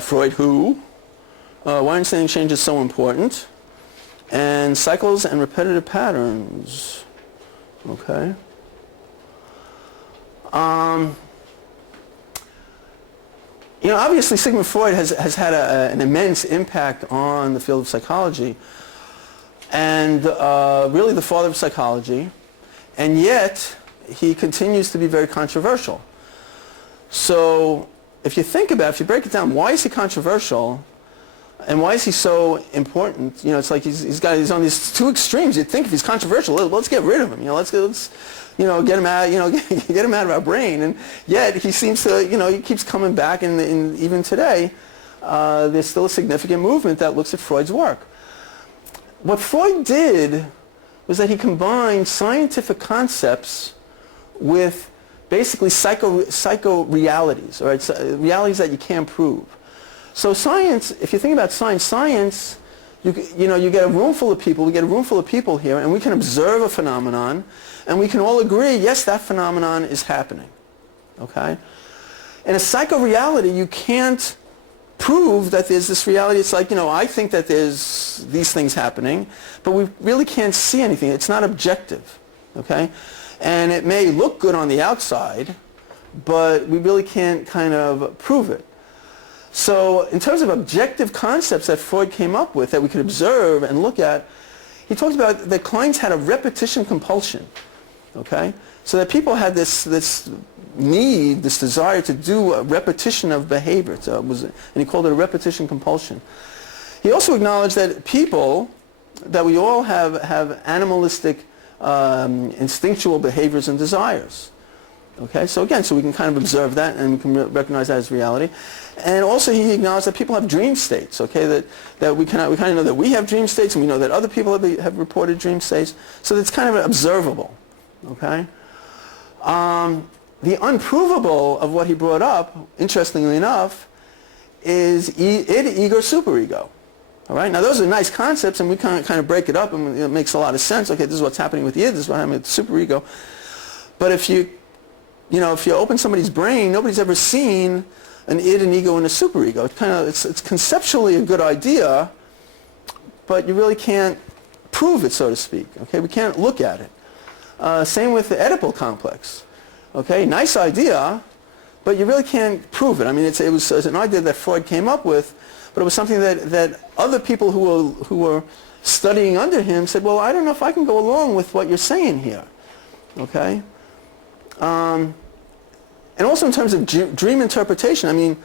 Freud, who? Why understanding change is so important? And cycles and repetitive patterns. Okay. Obviously Sigmund Freud has had an immense impact on the field of psychology, and really the father of psychology, and yet he continues to be very controversial. So if you think about it, if you break it down, why is he controversial? And why is he so important? It's like he's on these two extremes. You'd think if he's controversial, let's get rid of him. Let's get him out. Get him out of our brain. And yet he seems to, he keeps coming back. And even today, there's still a significant movement that looks at Freud's work. What Freud did was that he combined scientific concepts with basically psycho realities, or realities that you can't prove. So science, if you think about science, you get a room full of people, we get a room full of people here, and we can observe a phenomenon, and we can all agree, yes, that phenomenon is happening. Okay? In a psycho-reality, you can't prove that there's this reality. It's like, I think that there's these things happening, but we really can't see anything. It's not objective. Okay? And it may look good on the outside, but we really can't kind of prove it. So in terms of objective concepts that Freud came up with that we could observe and look at, he talked about that clients had a repetition compulsion, okay? So that people had this need, this desire to do a repetition of behavior, and he called it a repetition compulsion. He also acknowledged that that we all have animalistic, instinctual behaviors and desires. Okay, so again, so we can kind of observe that and we can recognize that as reality. And also he acknowledged that people have dream states, okay, that we kind of know that we have dream states and we know that other people have reported dream states. So it's kind of observable, okay. The unprovable of what he brought up, interestingly enough, is id, ego, superego. All right, now those are nice concepts and we kind of break it up and it makes a lot of sense. Okay, this is what's happening with the id, this is what's happening with the superego. But if you open somebody's brain, nobody's ever seen an id, an ego, and a superego. It's conceptually a good idea, but you really can't prove it, so to speak. Okay, we can't look at it. Same with the Oedipal complex. Okay, nice idea, but you really can't prove it. I mean, it was an idea that Freud came up with, but it was something that other people who were studying under him said, well, I don't know if I can go along with what you're saying here. Okay. And also in terms of dream interpretation, I mean,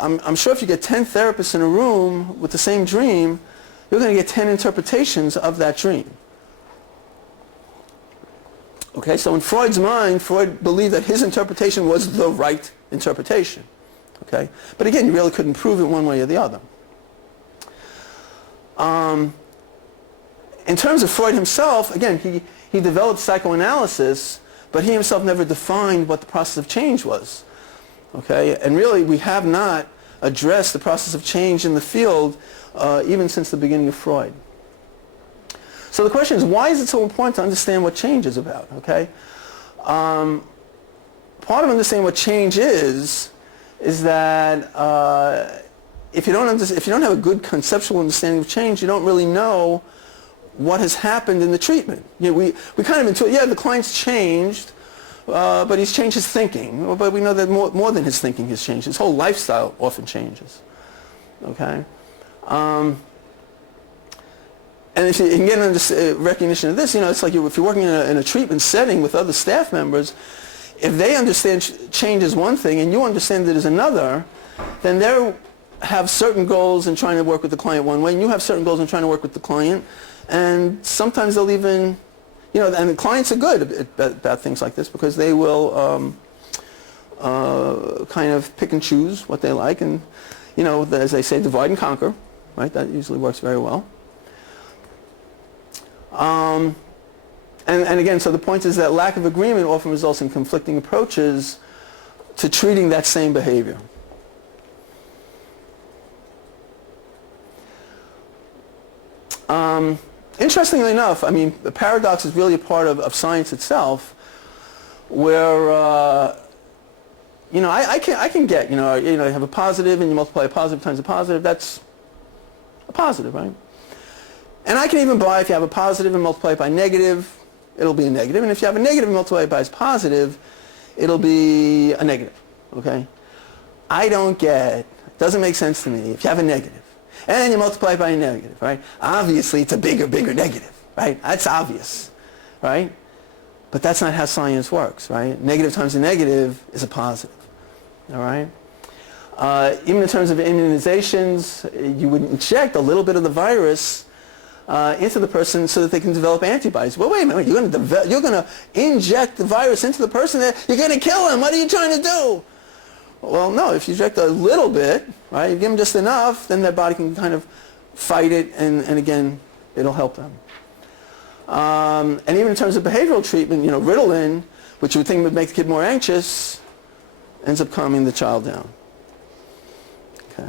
I'm sure if you get 10 therapists in a room with the same dream, you're going to get 10 interpretations of that dream. Okay, so in Freud's mind, Freud believed that his interpretation was the right interpretation. Okay, but again, you really couldn't prove it one way or the other. In terms of Freud himself, again, he developed psychoanalysis, but he himself never defined what the process of change was. Okay, and really we have not addressed the process of change in the field even since the beginning of Freud. So the question is, why is it so important to understand what change is about? Okay, part of understanding what change is that if you don't have a good conceptual understanding of change, you don't really know what has happened in the treatment. We kind of intuit, yeah, the client's changed, but he's changed his thinking. But we know that more than his thinking has changed. His whole lifestyle often changes. Okay? And if you can get into recognition of this, it's like if you're working in a treatment setting with other staff members, if they understand change is one thing and you understand it as another, then they have certain goals in trying to work with the client one way, and you have certain goals in trying to work with the client. And sometimes they'll even, and the clients are good about things like this because they will kind of pick and choose what they like and, as they say, divide and conquer, right? That usually works very well. And again, so the point is that lack of agreement often results in conflicting approaches to treating that same behavior. Interestingly enough, I mean, the paradox is really a part of science itself, where I can get, you have a positive and you multiply a positive times a positive, that's a positive, right? And I can even buy if you have a positive and multiply it by negative, it'll be a negative. And if you have a negative and multiply it by positive, it'll be a negative, okay? I don't get, it doesn't make sense to me, if you have a negative and you multiply it by a negative, right? Obviously it's a bigger negative, right? That's obvious, right? But that's not how science works, right? Negative times a negative is a positive, all right? Even in terms of immunizations, you would inject a little bit of the virus into the person so that they can develop antibodies. Well, wait a minute, you're going to inject the virus into the person, you're going to kill him. What are you trying to do? Well, no, if you inject a little bit, right, you give them just enough, then their body can kind of fight it, and again, it'll help them. And even in terms of behavioral treatment, Ritalin, which you would think would make the kid more anxious, ends up calming the child down. Okay.